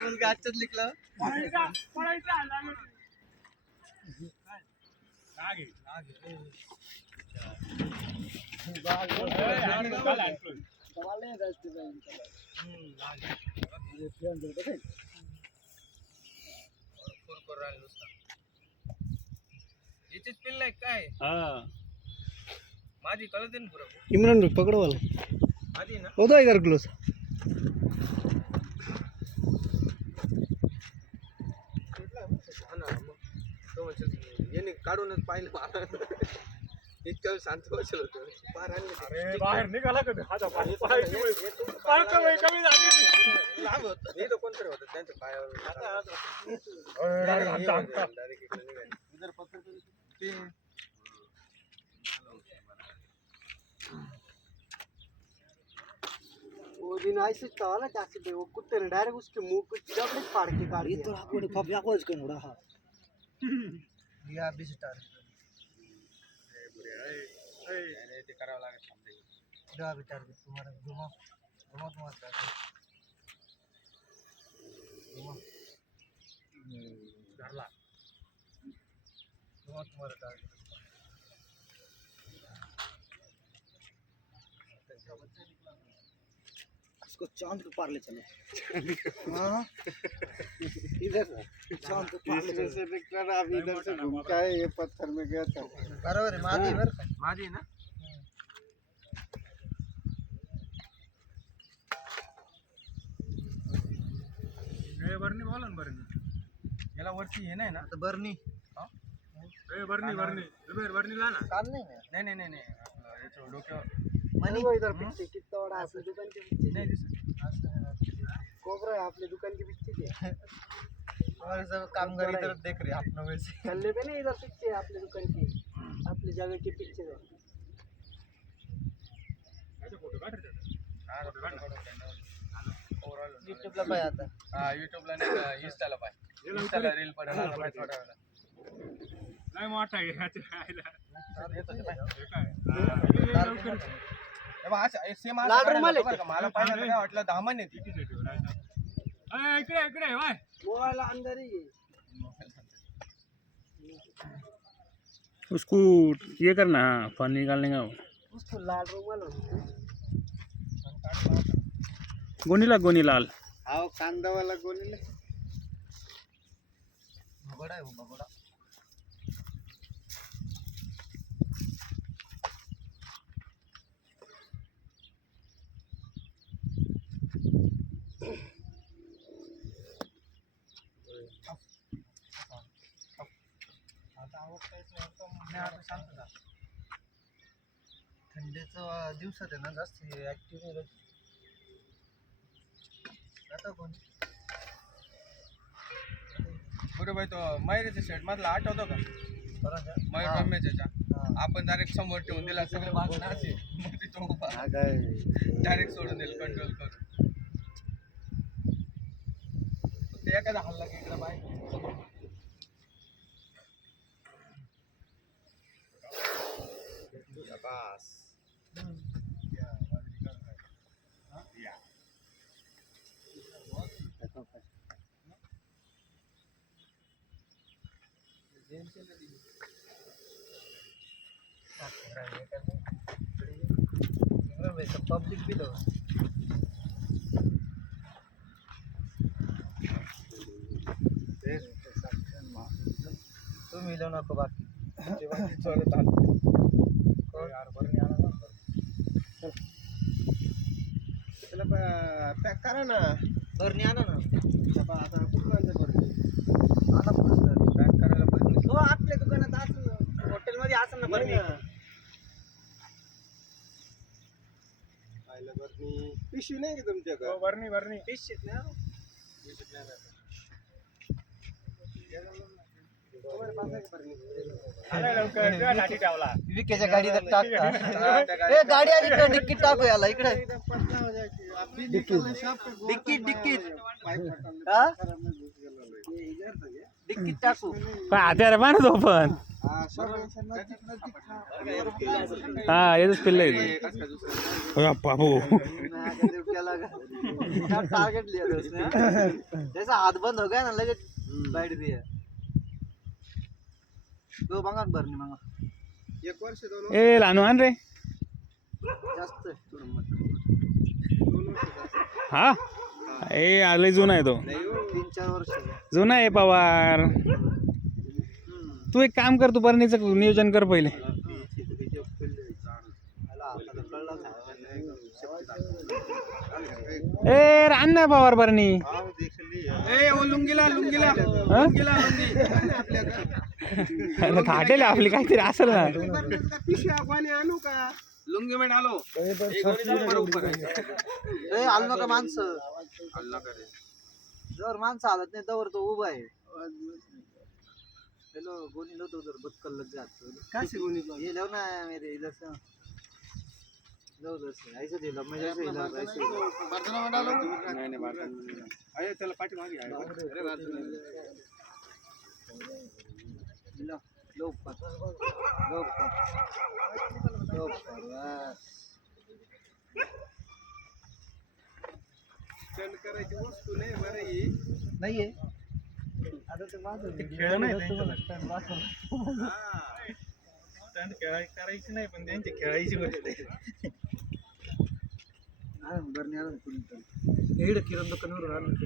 आजच्याच लिखलं याचीच पिल्ल आहे काय माझी कळते ना पुरं इमरान पकडवाला आधी ना होता इधर क्लोज याने काढूनच पाहिलं मला इतक्या वेळ शांत बसेल होतं बाहेर निघाला कधी हाता पाय कमी झाली लांब होत हे तर कोणतरी होतं त्यांच्या पायावर इधर पकड ते वो दिन ऐसे था ना जैसे वो कुत्ते ने डायरेक्ट उसके मुंह को जबड़े फाड़ के काट दिया। ये तो आपको ने फब याको इसके नोड़ा हा ये आप भी स्टार अरे ते करावं लागेल समजा जा बेटा तुम्हारा घुमा घुमा तुम्हारा घुमा धरला घुमा तुम्हारा टारगेट इसको चांद के पार ले चलो हाँ इधर चांद के पार ले चलो से निकला अब इधर से घूम के आए ये पत्थर में गया था बराबर है मादी भर माझी ना बरणी बोला ना बरणी याला वरती हे नाही ना तो बरनी बरणी ला ना कान नहीं है नाही नहीं नहीं नहीं आपलं याच्यावर डोक्यावर मनी वो इधर पीछे कितना बड़ा आपकी दुकान के पीछे नाही दिसत कोबरा है आपकी दुकान के पीछे के हमारे सब कामगार इधर देख रहे हैं अपना वैसे चलने पे नहीं इधर पीछे आपकी दुकान की आपकी जगह के पीछे है फोटो काढ यूट्यूब ला पाय आता हा युट्यूबला नाही इंस्टाला पाय इंस्टाला रील पण थोड्या वेळा नाही मोठा आहे सेम लाल रुमाल आहे. मला पाहिलं काय वाटलं दामन आहे ती इकडे इकडे वाय मोबाइल अंदर ही है उसको ये करना फन निकालने का उसको लाल रुमाल होता गोनी लाल आओ कांदा वाला गोली ले भगोड़ा है वो भगोड़ा थंडीचं दिवसात आहे ना जास्त ऍक्टिव्ह नाही राहत आता कोण बरोबर भाई तो मयुरीच्या शेट मधला आठवतो का मयूर ब्रह्मेच्या आपण डायरेक्ट समोर ठेवून दिला सगळे भागणाचे मग तो डायरेक्ट सोडून दिलं कंट्रोल करून ते एखादा हल्ला की इकडे बाहेर बस पब्लिक भी दो तुम मिलो ना को बाकी पॅक करा ना बरणी आणा ना आता कुठून आणते बरं आणा पुढे पॅक करायला पाहिजे हो आपल्या दुकानात असं हॉटेल मध्ये असं ना बरणी पाहिलं बरं पिशवी नाही का तुमच्याकडे बरणी पिशवीत ना विकेच्या गाडीत टाकता ए गाडी आली इकडे डिक्की टाकू याला इकडे डिक्की हा डिक्की टाकू हत्यार पाहतो पण हा येतच पिल्ले बाबू टारगेट लिया था उसने जैसा हाथ बंद हो गया ना लगे बैठ दिया दो मांगा भरणी मांगा एक वर्ष दोन ए लहान आण रे जास्त हा ए आले जुना आहे तो 3-4 वर्ष जुना आहे पवार तू एक काम कर तू बरणीचं नियोजन कर पहिले ए आण ना पवार बरणी ए ओ लुंगीला लुंगीला हा? लुंगीला लुंगी थाटेल आपली काहीतरी असेल ना आणू का लुंगी में डालो ऊपर ऊपर ए आलो नका माणसं अल्लाह करे जर माणसं आलत नाही तवर तो उभा आहे हेलो गोनी लो तो उधर बत्कल लग जाता कैसे गोनी लो ये लो ना मेरे इधर से लो उधर से ऐसे दे लो मैं जैसे इधर ऐसे बर्तनों में डालो नहीं नहीं बर्तन आए चलो पार्टी मांगी आए अरे बर्तन लो लो ऊपर लो ऊपर बस चल करायची वस्तू नाही बरं ही नाही आहे आता ते माझं खेळ नाही करायची नाही पण त्यांची खेळायची गोष्ट आहे. बरं नाही आलं कुणी तर किरण दुकानावर